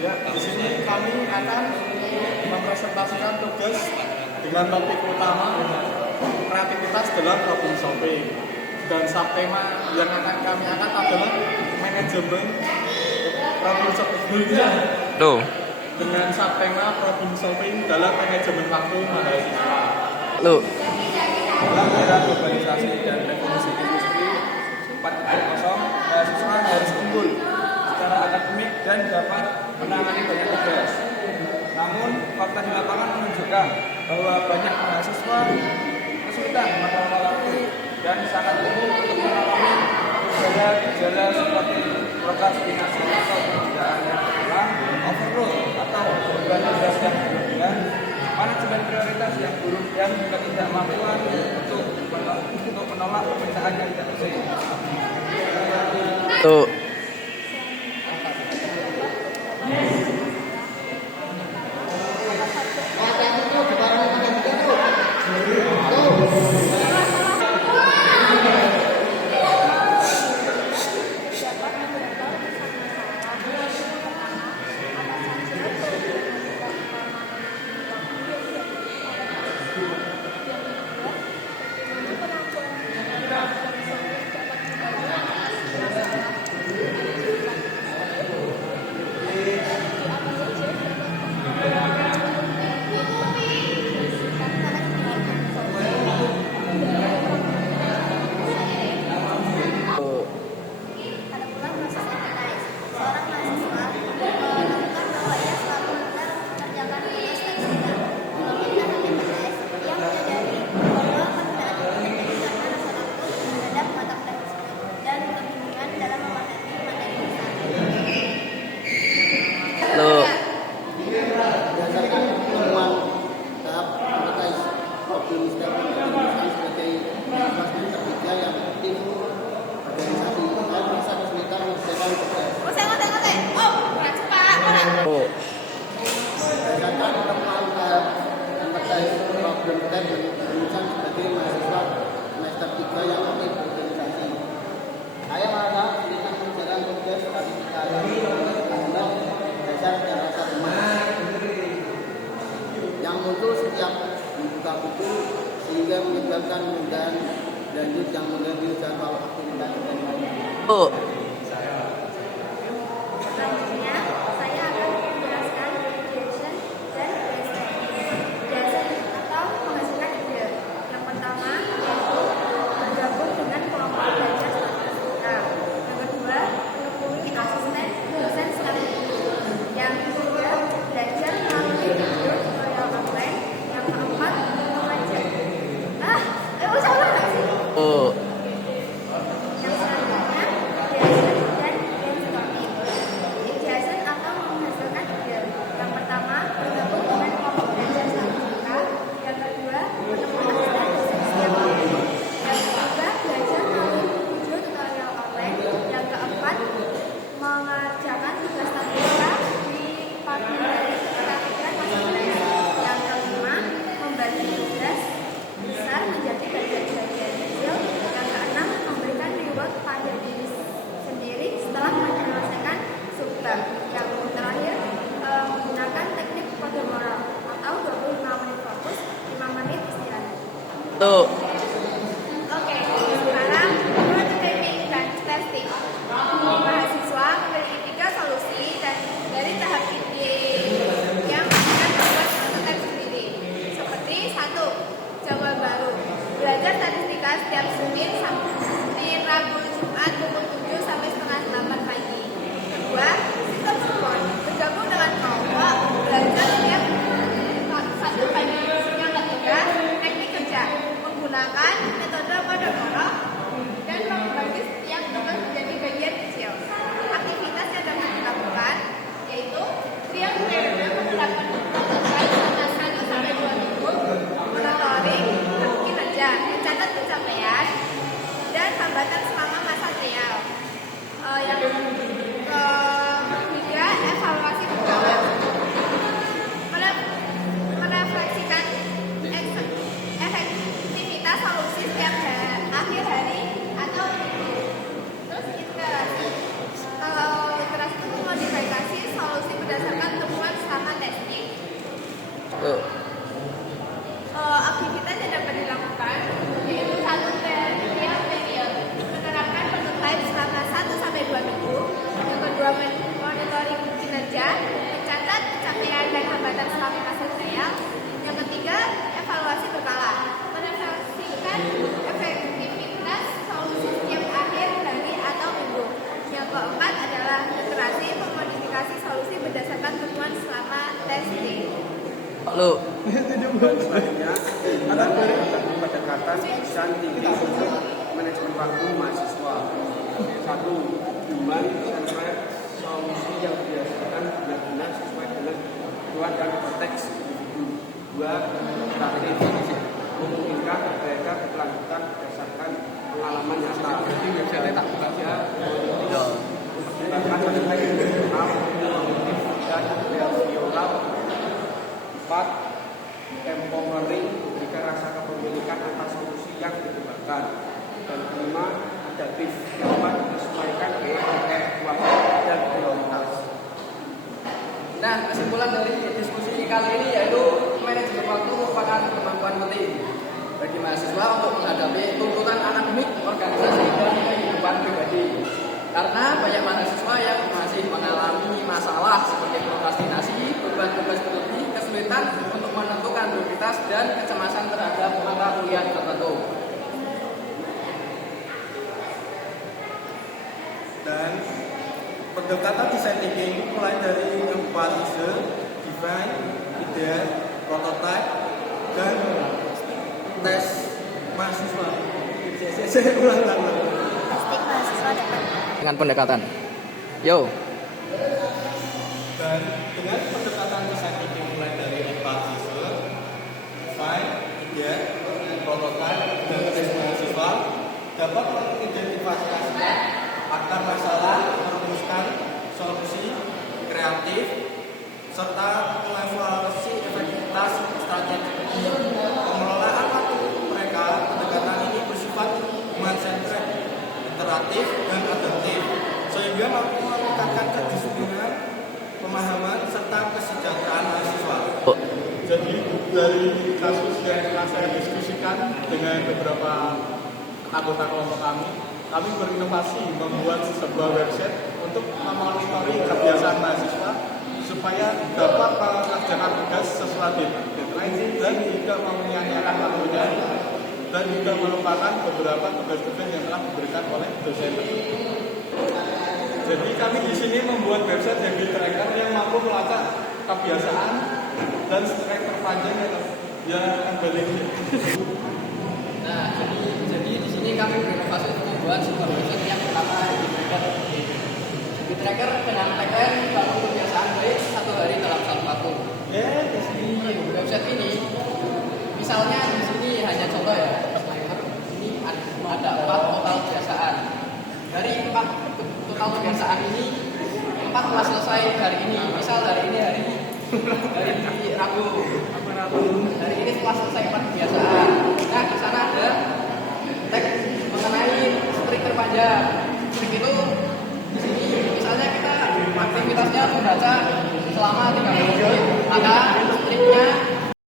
Ya, di sini kami akan mempresentasikan tugas dengan topik utama kreativitas dalam problem solving. Dan subtema yang akan kami angkat adalah manajemen problem solving. Tuh. Dengan subtema problem solving dalam manajemen waktu mahasiswa. Lu. Dalam era globalisasi dan revolusi industri 4.0, mahasiswa harus unggul secara akademik dan dapat menangani banyak tugas. Namun, fakta di lapangan menunjukkan bahwa banyak mahasiswa kesulitan mengelola waktu dan sangat umum untuk mengalami gejala seperti prokrastinasi atau pekerjaan yang berulang, overload atau beban tugas yang berlebihan, manajemen prioritas yang buruk dan ketidakmampuan untuk menolak permintaan yang tidak sesuai. Tuh. Lu. Berdasarkan temuan tahap terkait problem sebagai pasti tertiga yang aktif organisasi dan bisa kesulitan menyelesaikan tugas. Oh. Berdasarkan temuan tahap yang terkait problem dan sebagai mahasiswa semester 3 yang aktif organisasi. Saya merasa kesulitan mengerjakan tugas klasifikasi karena dasar dan rasa cemas yang muncul setiap membuka buku sehingga menyebabkan penundaan lanjut yang mengganggu jadwal aktivitas dan lain-lain. Oh. Selanjutnya, saya akan menjelaskan Jason dan Jason atau menghasilkan ide. Yang pertama, yaitu bergabung dengan kelompok belajar statistika. Yang kedua, menghubungi asisten dosen statistika. Yang ketiga, belajar melalui video tutorial online. Yang keempat, mengajar. Usah ulang nggak sih? Oh. Yang selanjutnya, Jason dan brainstorming. Jason atau menghasilkan ide. Yang pertama, bergabung dengan kelompok belajar statistika. Yang kedua, menemukan asisten dosen setiap waktu. Yang ketiga, belajar melalui video tutorial online. Yang keempat, mengerjakan tugas statistika di pagi hari ketika pikiran masih fresh. Yang kelima, membagi tugas besar menjadi bagian-bagian kecil. Yang keenam, memberikan reward pada diri sendiri setelah menyelesaikan subbab. Yang terakhir, menggunakan teknik Pomodoro atau 25 menit fokus, 5 menit istirahat. Tuh. Oke, sekarang prototyping dan testing. Mahasiswa memiliki 3 solusi dan dari tahap ini yang akan membuat prototipe sendiri. Seperti 1. Jawaban baru. Belajar statistika setiap Senin, Rabu, Jumat pukul 7 sampai setengah 8 pagi. Kedua, sistem support. Bergabung dengan kelompok, belajar setiap 1 pagi. Yang ketiga, teknik kerja. solusi berdasarkan temuan selama testing. Lu. Selanjutnya, ada pendekatan tinggi untuk manajemen waktu mahasiswa. 1. Human centered solusi yang berdasarkan benar-benar sesuai dengan kebutuhan dan konteks individu. 2. Praktik memungkinkan mereka berkelanjutan berdasarkan pengalaman nyata. Jadi website tak baca bahkan mengenai emosional, kognitif dan behavioral. 4. Empowering memberikan rasa kepemilikan atas solusi yang dikembangkan. Dan 5. Adaptif dapat menyesuaikan dengan kebutuhan dan prioritas. Nah, kesimpulan dari diskusi kali ini yaitu manajemen waktu merupakan kemampuan penting bagi mahasiswa untuk menghadapi tuntutan akademik, organisasi, dan kehidupan pribadi. Karena banyak mahasiswa yang masih mengalami masalah seperti prokrastinasi, beban tugas berlebih, kesulitan untuk menentukan prioritas, dan kecemasan terhadap mata kuliah tertentu. Dan pendekatan design thinking mulai dari 4 ide, define, ide, prototype, dan tes mahasiswa. Saya ulang lagi. Testing mahasiswa dapat Dengan pendekatan. Yo. Dan dengan pendekatan design thinking mulai dari 4 ide, define, ide, prototype, dan tes mahasiswa dapat mengidentifikasikan akar masalah, merumuskan solusi kreatif, serta mengevaluasi efektivitas strategi pengelolaan waktu mereka. Pendekatan ini bersifat human-centered, iteratif, dan adaptif, sehingga mampu meningkatkan kedisiplinan, pemahaman, serta kesejahteraan mahasiswa. Jadi dari kasus yang telah saya diskusikan dengan beberapa anggota kelompok kami berinovasi membuat sebuah website untuk memonitoring kebiasaan mahasiswa supaya dapat mengerjakan tugas sesuai deadline dan tidak menyia-nyiakan waktunya dan juga melupakan beberapa tugas-tugas yang telah diberikan oleh dosen. Jadi kami di sini membuat website habit tracker yang mampu melacak kebiasaan dan strike terpanjang yang kembali. Nah, jadi di sini kami berinovasi untuk membuat sebuah website yang bernama Habit Tracker. Habit Tracker dengan tagline bangun kebiasaan baik 1 hari dalam 1 waktu. Di sini website ini, misalnya di sini hanya contoh ya, ini ada 4 total kebiasaan. Dari 4 total kebiasaan ini, 4 telah selesai hari ini. Misal hari ini hari Rabu. Hari ini setelah selesai 4 kebiasaan. Nah, di sana ada tag mengenai strik terpanjang. Strik itu di sini misalnya kita aktivitasnya membaca selama 30 menit, maka striknya